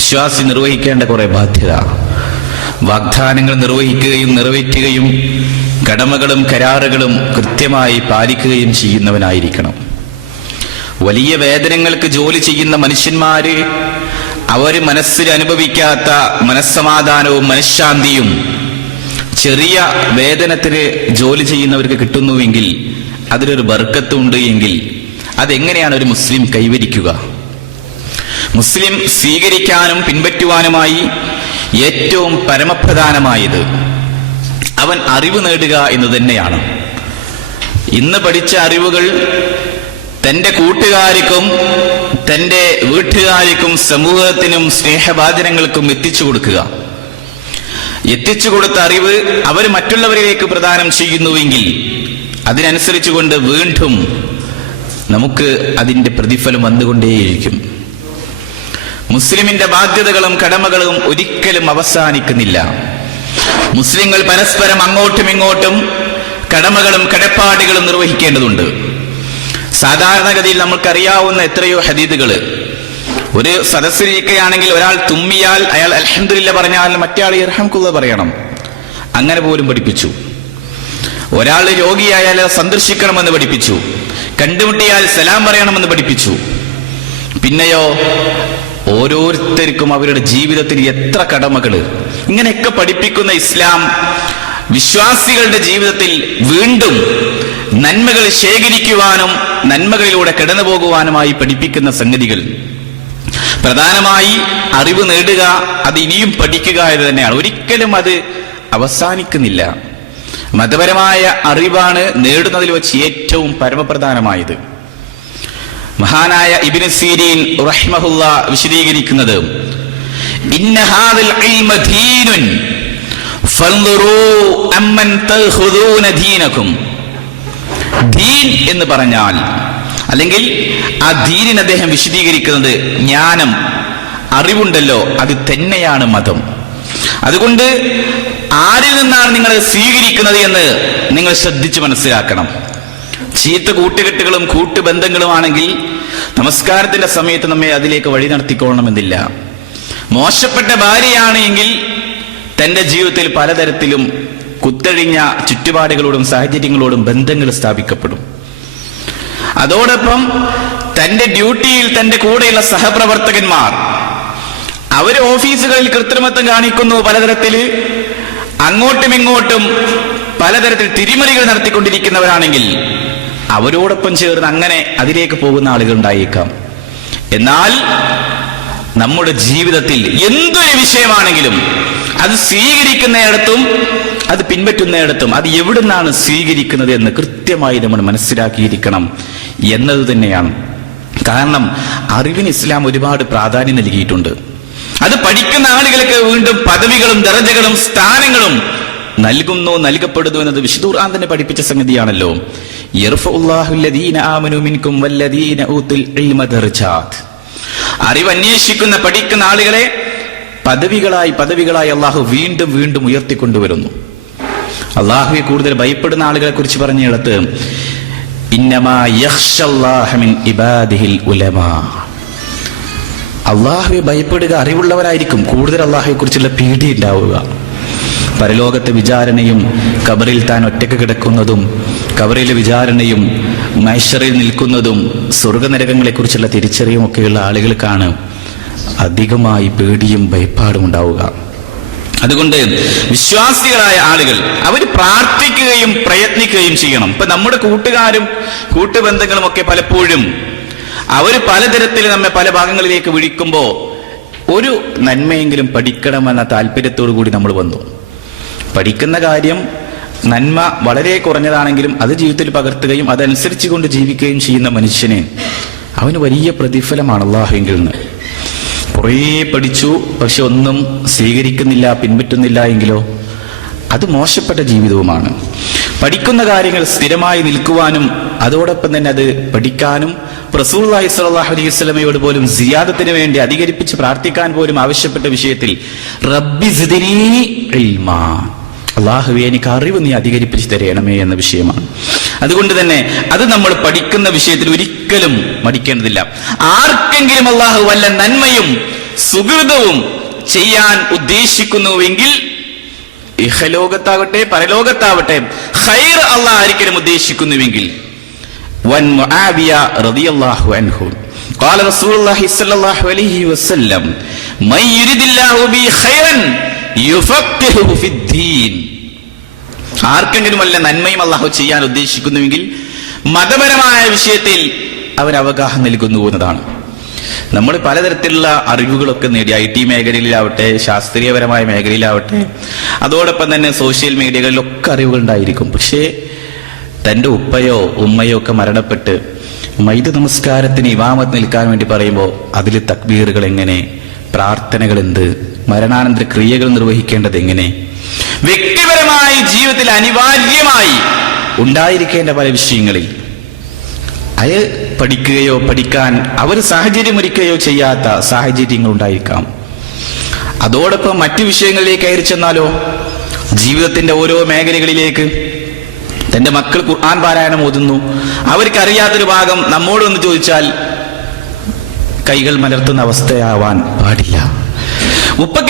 വിശ്വാസി നിർവഹിക്കേണ്ട കുറെ ബാധ്യത. വാഗ്ദാനങ്ങൾ നിർവഹിക്കുകയും നിറവേറ്റുകയും കടമകളും കരാറുകളും കൃത്യമായി പാലിക്കുകയും ചെയ്യുന്നവനായിരിക്കണം. വലിയ വേദനങ്ങൾക്ക് ജോലി ചെയ്യുന്ന മനുഷ്യന്മാര് അവർ മനസ്സിൽ അനുഭവിക്കാത്ത മനസ്സമാധാനവും മനഃശാന്തിയും ചെറിയ വേതനത്തിന് ജോലി ചെയ്യുന്നവർക്ക് കിട്ടുന്നുവെങ്കിൽ അതിലൊരു ബർക്കത്തുണ്ട് എങ്കിൽ അതെങ്ങനെയാണ് ഒരു മുസ്ലിം കൈവരിക്കുക? മുസ്ലിം സ്വീകരിക്കാനും പിൻപറ്റുവാനുമായി ഏറ്റവും പരമപ്രധാനമായത് അവൻ അറിവ് നേടുക എന്ന് തന്നെയാണ്. ഇന്ന് പഠിച്ച അറിവുകൾ തന്റെ കൂട്ടുകാർക്കും തന്റെ വീട്ടുകാർക്കും സമൂഹത്തിനും സ്നേഹഭാചനങ്ങൾക്കും എത്തിച്ചു കൊടുക്കുക. എത്തിച്ചു കൊടുത്ത അറിവ് അവർ മറ്റുള്ളവരിലേക്ക് പ്രദാനം ചെയ്യുന്നുവെങ്കിൽ അതിനനുസരിച്ചുകൊണ്ട് വീണ്ടും നമുക്ക് അതിന്റെ പ്രതിഫലം വന്നുകൊണ്ടേയിരിക്കും. മുസ്ലിമിന്റെ ബാധ്യതകളും കടമകളും ഒരിക്കലും അവസാനിക്കുന്നില്ല. മുസ്ലിങ്ങൾ പരസ്പരം അങ്ങോട്ടും ഇങ്ങോട്ടും കടമകളും കടപ്പാടുകളും നിർവഹിക്കേണ്ടതുണ്ട്. സാധാരണഗതിയിൽ നമുക്കറിയാവുന്ന എത്രയോ ഹദീദുകൾ ഒരു സദസ്സിലിരിക്കുകയാണെങ്കിൽ ഒരാൾ തുമ്മിയാൽ അയാൾ അലഹമില്ല പറഞ്ഞാൽ മറ്റേ ഇർഹംകുള്ള പറയണം. അങ്ങനെ പോലും പഠിപ്പിച്ചു. ഒരാൾ രോഗിയായാൽ സന്ദർശിക്കണമെന്ന് പഠിപ്പിച്ചു. കണ്ടുമുട്ടിയാൽ സലാം പറയണമെന്ന് പഠിപ്പിച്ചു. പിന്നെയോ ഓരോരുത്തർക്കും അവരുടെ ജീവിതത്തിൽ എത്ര കടമകൾ. ഇങ്ങനെയൊക്കെ പഠിപ്പിക്കുന്ന ഇസ്ലാം വിശ്വാസികളുടെ ജീവിതത്തിൽ വീണ്ടും നന്മകൾ ശേഖരിക്കുവാനും നന്മകളിലൂടെ കടന്നു പോകുവാനുമായി പഠിപ്പിക്കുന്ന സംഗതികൾ. പ്രധാനമായി അറിവ് നേടുക അത് ഇനിയും പഠിക്കുക എന്ന് തന്നെയാണ്. ഒരിക്കലും അത് അവസാനിക്കുന്നില്ല. മതപരമായ അറിവാണ് നേടുന്നതിൽ വെച്ച് ഏറ്റവും പരമപ്രധാനമായത്. മഹാനായ ഇബിന് സീരീൻ റഹ്മഹുല്ല വിശദീകരിക്കുന്നത് ദീൻ എന്ന് പറഞ്ഞാൽ അല്ലെങ്കിൽ ആ ദീനിന് അദ്ദേഹം വിശദീകരിക്കുന്നത് ജ്ഞാനം അറിവുണ്ടല്ലോ അത് തന്നെയാണ് മതം. അതുകൊണ്ട് ആരിൽ നിന്നാണ് നിങ്ങൾ സ്വീകരിക്കുന്നത് എന്ന് നിങ്ങൾ ശ്രദ്ധിച്ച് മനസ്സിലാക്കണം. ചീത്ത കൂട്ടുകെട്ടുകളും കൂട്ടുബന്ധങ്ങളുമാണെങ്കിൽ നമസ്കാരത്തിന്റെ സമയത്ത് നമ്മെ അതിലേക്ക് വഴി നടത്തിക്കൊള്ളണമെന്നില്ല. മോശപ്പെട്ട ഭാര്യയാണ് എങ്കിൽ തന്റെ ജീവിതത്തിൽ പലതരത്തിലും കുത്തഴിഞ്ഞ ചുറ്റുപാടുകളോടും സാഹചര്യങ്ങളോടും ബന്ധങ്ങൾ സ്ഥാപിക്കപ്പെടും. അതോടൊപ്പം തന്റെ ഡ്യൂട്ടിയിൽ തന്റെ കൂടെയുള്ള സഹപ്രവർത്തകന്മാർ അവർ ഓഫീസുകളിൽ കൃത്രിമത്വം കാണിക്കുന്നു പലതരത്തിൽ അങ്ങോട്ടും ഇങ്ങോട്ടും പലതരത്തിൽ തിരിമറികൾ നടത്തിക്കൊണ്ടിരിക്കുന്നവരാണെങ്കിൽ അവരോടൊപ്പം ചേർന്ന് അങ്ങനെ അതിലേക്ക് പോകുന്ന ആളുകൾ ഉണ്ടായേക്കാം. എന്നാൽ നമ്മുടെ ജീവിതത്തിൽ എന്തൊരു വിഷയമാണെങ്കിലും അത് സ്വീകരിക്കുന്നിടത്തും അത് പിൻപറ്റുന്നിടത്തും അത് എവിടുന്നാണ് സ്വീകരിക്കുന്നത് എന്ന് കൃത്യമായി നമ്മൾ മനസ്സിലാക്കിയിരിക്കണം എന്നത് തന്നെയാണ്. കാരണം അറിവിന് ഇസ്ലാം ഒരുപാട് പ്രാധാന്യം നൽകിയിട്ടുണ്ട്. അത് പഠിക്കുന്ന ആളുകൾക്ക് വീണ്ടും പദവികളും ദറജകളും സ്ഥാനങ്ങളും നൽകുന്നു നൽകപ്പെടുന്നു എന്നത് വിശുദ്ധ തന്നെ പഠിപ്പിച്ച സംഗതിയാണല്ലോ. അറിവന്വേഷിക്കുന്ന പഠിക്കുന്ന ആളുകളെ പദവികളായി പദവികളായി അള്ളാഹു വീണ്ടും വീണ്ടും ഉയർത്തിക്കൊണ്ടുവരുന്നു. അള്ളാഹുവെ കൂടുതൽ ഭയപ്പെടുന്ന ആളുകളെ കുറിച്ച് പറഞ്ഞിടത്ത് അള്ളാഹുവെ ഭയപ്പെടുക അറിവുള്ളവരായിരിക്കും. കൂടുതൽ അള്ളാഹുവെ കുറിച്ചുള്ള പേടി ഉണ്ടാവുക. പരലോകത്തെ വിചാരണയും കബറിൽ താൻ ഒറ്റയ്ക്ക് കിടക്കുന്നതും കബറിലെ വിചാരണയും മൈഷറിൽ നിൽക്കുന്നതും സ്വർഗനരകങ്ങളെ കുറിച്ചുള്ള തിരിച്ചറിയും ഒക്കെയുള്ള ആളുകൾക്കാണ് അധികമായി പേടിയും ഭയപ്പാടും ഉണ്ടാവുക. അതുകൊണ്ട് വിശ്വാസികളായ ആളുകൾ അവർ പ്രാർത്ഥിക്കുകയും പ്രയത്നിക്കുകയും ചെയ്യണം. ഇപ്പൊ നമ്മുടെ കൂട്ടുകാരും കൂട്ടുബന്ധങ്ങളും ഒക്കെ പലപ്പോഴും അവർ പലതരത്തിൽ നമ്മെ പല ഭാഗങ്ങളിലേക്ക് വിളിക്കുമ്പോൾ ഒരു നന്മയെങ്കിലും പഠിക്കണമെന്ന താല്പര്യത്തോടു കൂടി നമ്മൾ വന്നു. പഠിക്കുന്ന കാര്യം നന്മ വളരെ കുറഞ്ഞതാണെങ്കിലും അത് ജീവിതത്തിൽ പകർത്തുകയും അതനുസരിച്ച് കൊണ്ട് ജീവിക്കുകയും ചെയ്യുന്ന മനുഷ്യനെ അവന് വലിയ പ്രതിഫലമാണ് അള്ളാഹുവിൽ നിന്ന്. കുറേ പഠിച്ചു പക്ഷെ ഒന്നും സ്വീകരിക്കുന്നില്ല പിൻപറ്റുന്നില്ല എങ്കിലോ അത് മോശപ്പെട്ട ജീവിതവുമാണ്. പഠിക്കുന്ന കാര്യങ്ങൾ സ്ഥിരമായി നിൽക്കുവാനും അതോടൊപ്പം തന്നെ അത് പഠിക്കാനും റസൂള്ളി സ്വല്ലല്ലാഹു അലൈഹി സ്വലമയോട് പോലും സിയാദത്തിന് വേണ്ടി അധികരിപ്പിച്ച് പ്രാർത്ഥിക്കാൻ പോലും ആവശ്യപ്പെട്ട വിഷയത്തിൽ റബ്ബി അള്ളാഹുവെ എനിക്ക് അറിവ് നീ അധികരിപ്പിച്ച് തരയണമേ എന്ന വിഷയമാണ് അതുകൊണ്ട് തന്നെ അത് നമ്മൾ പഠിക്കുന്ന വിഷയത്തിൽ ഒരിക്കലും മടിക്കേണ്ടതില്ല ആർക്കെങ്കിലും അള്ളാഹു വല്ല നന്മയും സുഹൃതവും ചെയ്യാൻ ഉദ്ദേശിക്കുന്നുവെങ്കിൽ ഇഹലോകത്താവട്ടെ പരലോകത്താവട്ടെ ഖൈർ അള്ളാഹ് ആയിരിക്കലും ഉദ്ദേശിക്കുന്നുവെങ്കിൽ വൻ മുആവിയ റളിയല്ലാഹു അൻഹു قال رسول الله صلى الله عليه وسلم من يريد الله به خيرا يفقهه في الدين ആർക്കെങ്കിലും വല്ല നന്മയും അള്ളാഹു ചെയ്യാൻ ഉദ്ദേശിക്കുന്നുവെങ്കിൽ മതപരമായ വിഷയത്തിൽ അവൻ അവഗാഹം നൽകുന്നു എന്നതാണ്. നമ്മൾ പലതരത്തിലുള്ള അറിവുകളൊക്കെ നേടി ഐ ടി മേഖലയിലാവട്ടെ ശാസ്ത്രീയപരമായ മേഖലയിലാവട്ടെ അതോടൊപ്പം തന്നെ സോഷ്യൽ മീഡിയകളിലൊക്കെ അറിവുകൾ ഉണ്ടായിരിക്കും. പക്ഷേ തന്റെ ഉപ്പയോ ഉമ്മയോ ഒക്കെ മരണപ്പെട്ട് മൈദ നമസ്കാരത്തിന് ഇമാമത്ത് നിൽക്കാൻ വേണ്ടി പറയുമ്പോൾ അതിൽ തക്ബീറുകൾ എങ്ങനെ പ്രാർത്ഥനകൾ എന്ത് മരണാനന്തര ക്രിയകൾ നിർവഹിക്കേണ്ടത് എങ്ങനെ? വ്യക്തിപരമായി ജീവിതത്തിൽ അനിവാര്യമായി ഉണ്ടായിരിക്കേണ്ട പല വിഷയങ്ങളിൽ. അയ പഠിക്കുകയോ പഠിക്കാൻ അവർ സാഹചര്യമൊരുക്കുകയോ ചെയ്യാത്ത സാഹചര്യങ്ങൾ ഉണ്ടായിരിക്കാം. അതോടൊപ്പം മറ്റു വിഷയങ്ങളിലേക്ക് കയറി ചെന്നാലോ? ജീവിതത്തിന്റെ ഓരോ മേഖലകളിലേക്ക്. തന്റെ മക്കൾ ഖുർആൻ പാരായണം ഓതുന്നു. അവർക്ക് അറിയാത്തൊരു ഭാഗം നമ്മോട് ഒന്ന് ചോദിച്ചാൽ കൈകൾ മലർത്തുന്ന അവസ്ഥയാവാൻ പാടില്ല. ഉപ്പയ്ക്ക്